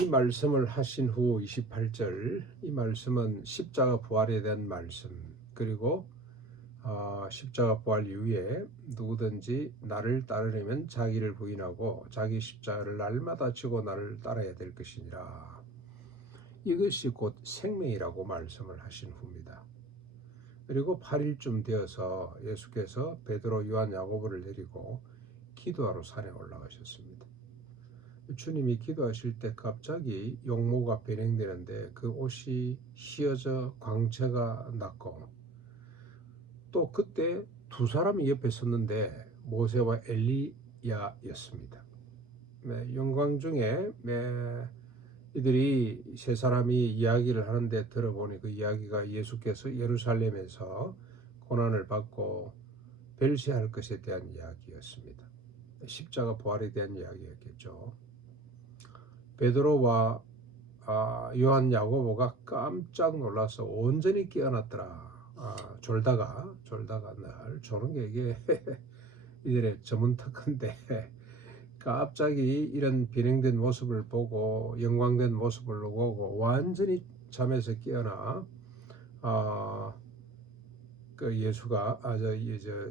이 말씀을 하신 후 28절, 이 말씀은 십자가 부활에 대한 말씀, 그리고 십자가 부활 이후에 누구든지 나를 따르려면 자기를 부인하고 자기 십자가를 날마다 지고 나를 따라야 될 것이니라. 이것이 곧 생명이라고 말씀을 하신 후입니다. 그리고 8일쯤 되어서 예수께서 베드로, 요한, 야고보를 데리고 기도하러 산에 올라가셨습니다. 주님이 기도하실 때 갑자기 용모가 변형되는데 그 옷이 휘어져 광채가 났고, 또 그때 두 사람이 옆에 섰는데 모세와 엘리야였습니다. 영광 중에 이들이 세 사람이 이야기를 하는데 들어보니 그 이야기가 예수께서 예루살렘에서 고난을 받고 벨시할 것에 대한 이야기였습니다. 십자가 부활에 대한 이야기였겠죠. 베드로와 요한, 야고보가 깜짝 놀라서 온전히 깨어났더라. 졸다가 늘 조는 게 이게 이들의 전문 특허인데 갑자기 이런 변형된 모습을 보고 영광된 모습을 보고 완전히 잠에서 깨어나 그 예수가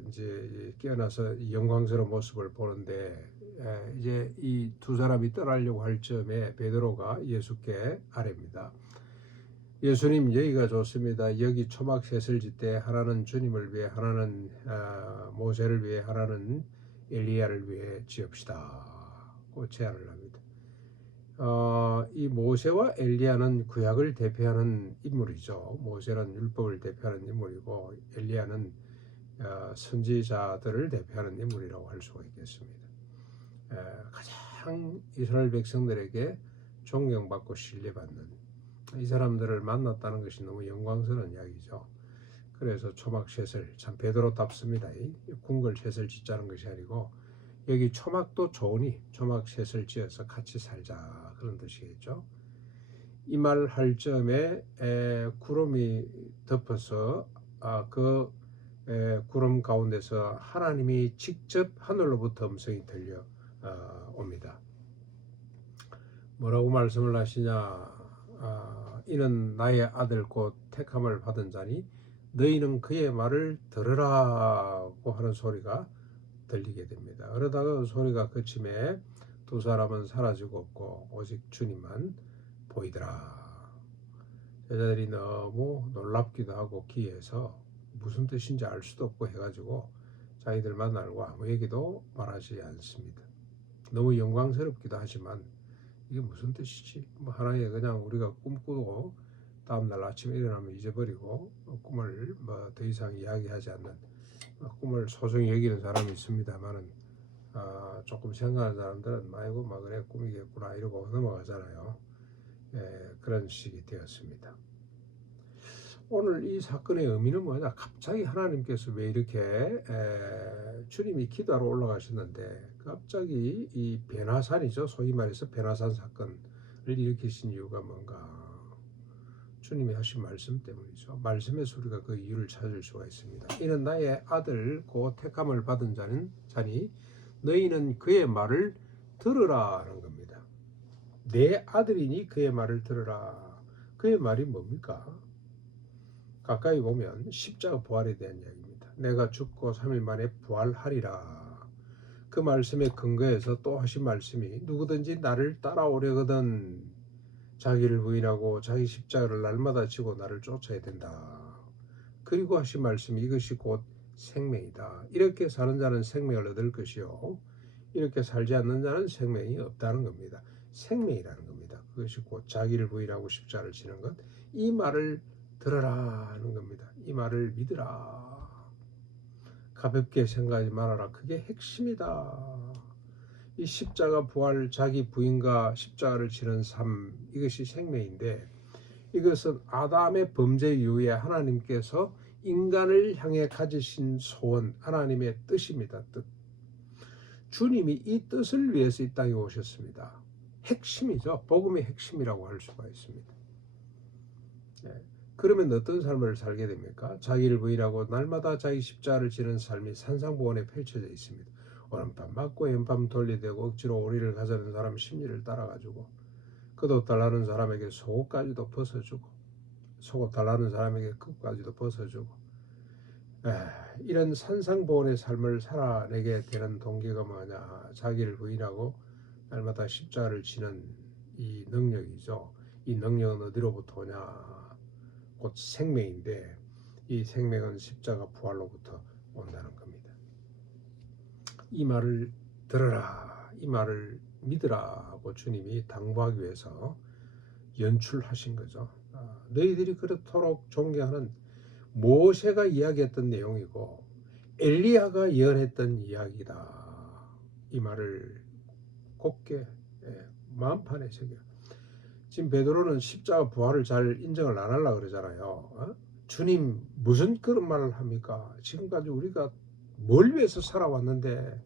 이제 깨어나서 영광스러운 모습을 보는데, 이제 이 두 사람이 떠나려고 할 즈음에 베드로가 예수께 아뢰입니다. 예수님, 여기가 좋습니다. 여기 초막 셋을 짓되 하나는 주님을 위해, 하나는 모세를 위해, 하나는 엘리야를 위해 지읍시다. 고 제안을 합니다. 이 모세와 엘리야는 구약을 대표하는 인물이죠. 모세는 율법을 대표하는 인물이고 엘리야는 선지자들을 대표하는 인물이라고 할 수가 있겠습니다. 가장 이스라엘 백성들에게 존경받고 신뢰받는 이 사람들을 만났다는 것이 너무 영광스러운 이야기죠. 그래서 초막셋을, 참 베드로답습니다. 궁궐셋을 짓자는 것이 아니고 여기 초막도 좋으니 초막셋을 지어서 같이 살자, 그런 뜻이겠죠. 이 말 할 즈음에 구름이 덮어서 그 구름 가운데서 하나님이 직접 하늘로부터 음성이 들려 옵니다. 뭐라고 말씀을 하시냐? 이는 나의 아들 곧 택함을 받은 자니 너희는 그의 말을 들으라고 하는 소리가 들리게 됩니다. 그러다가 그 소리가 그침에 두 사람은 사라지고 없고 오직 주님만 보이더라. 여자들이 너무 놀랍기도 하고 기해서 무슨 뜻인지 알 수도 없고 해가지고 자기들 만나고 아무 얘기도 말하지 않습니다. 너무 영광스럽기도 하지만 이게 무슨 뜻이지? 하나의 그냥 우리가 꿈꾸고 다음날 아침에 일어나면 잊어버리고 꿈을 더 이상 이야기하지 않는, 꿈을 소중히 여기는 사람이 있습니다만은 조금 생각하는 사람들은 아이고 그래 꿈이겠구나 이러고 넘어가잖아요. 그런 식이 되었습니다. 오늘 이 사건의 의미는 뭐냐? 갑자기 하나님께서 왜 이렇게 주님이 기도하러 올라가셨는데 갑자기 이 베나산이죠, 소위 말해서 베나산 사건을 일으키신 이유가 뭔가? 주님이 하신 말씀 때문이죠. 말씀의 소리가 그 이유를 찾을 수가 있습니다. 이는 나의 아들 곧 택함을 받은 자니 너희는 그의 말을 들으라 하는 겁니다. 내 아들이니 그의 말을 들으라. 그의 말이 뭡니까? 가까이 보면 십자가 부활에 대한 이야기입니다. 내가 죽고 3일 만에 부활하리라. 그 말씀에 근거해서 또 하신 말씀이 누구든지 나를 따라오려거든 자기를 부인하고 자기 십자가를 날마다 지고 나를 쫓아야 된다. 그리고 하신 말씀이 이것이 곧 생명이다. 이렇게 사는 자는 생명을 얻을 것이요 이렇게 살지 않는 자는 생명이 없다는 겁니다. 생명이라는 겁니다. 그것이 곧 자기를 부인하고 십자가를 지는 것, 이 말을 들어라 하는 겁니다. 이 말을 믿으라. 가볍게 생각하지 말아라. 그게 핵심이다. 이 십자가 부활, 자기 부인과 십자가를 지는 삶, 이것이 생명인데 이것은 아담의 범죄 이후에 하나님께서 인간을 향해 가지신 소원, 하나님의 뜻입니다. 뜻. 주님이 이 뜻을 위해서 이 땅에 오셨습니다. 핵심이죠. 복음의 핵심이라고 할 수가 있습니다. 그러면 어떤 삶을 살게 됩니까? 자기를 부인하고 날마다 자기 십자가를 지는 삶이 산상보원에 펼쳐져 있습니다. 오른밤 맞고 왼밤 돌리되고 억지로 오리를 가자는 사람 심리를 따라가지고 겉옷 달라는 사람에게 속옷까지도 벗어주고 속옷 달라는 사람에게 끝까지도 벗어주고 이런 산상보온의 삶을 살아내게 되는 동기가 뭐냐? 자기를 부인하고 날마다 십자가를 지는 이 능력이죠. 이 능력은 어디로부터 오냐? 곧 생명인데 이 생명은 십자가 부활로부터 온다는 겁니다. 이 말을 들어라, 이 말을 믿으라고 주님이 당부하기 위해서 연출하신 거죠. 너희들이 그렇도록 존경하는 모세가 이야기했던 내용이고 엘리야가 예언했던 이야기다. 이 말을 곱게 마음판에 새겨. 지금 베드로는 십자가 부활을 잘 인정을 안 하려고 그러잖아요. 주님 무슨 그런 말을 합니까? 지금까지 우리가 뭘 위해서 살아왔는데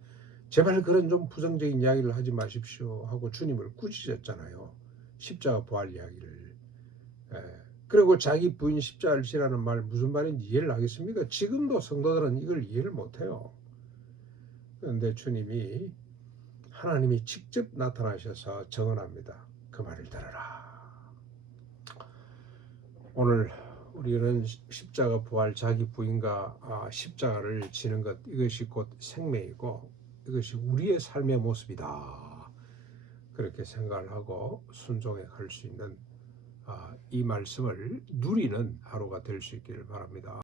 제발 그런 좀 부정적인 이야기를 하지 마십시오 하고 주님을 꾸짖었잖아요. 십자가 부활 이야기를. 그리고 자기 부인 십자가를 지라는 말 무슨 말인지 이해를 하겠습니까? 지금도 성도들은 이걸 이해를 못해요. 그런데 주님이 하나님이 직접 나타나셔서 정언합니다. 그 말을 들어라. 오늘 우리는 십자가 부활 자기 부인과 십자가를 지는 것 이것이 곧 생명이고 이것이 우리의 삶의 모습이다. 그렇게 생각을 하고 순종해 갈 수 있는 이 말씀을 누리는 하루가 될 수 있기를 바랍니다.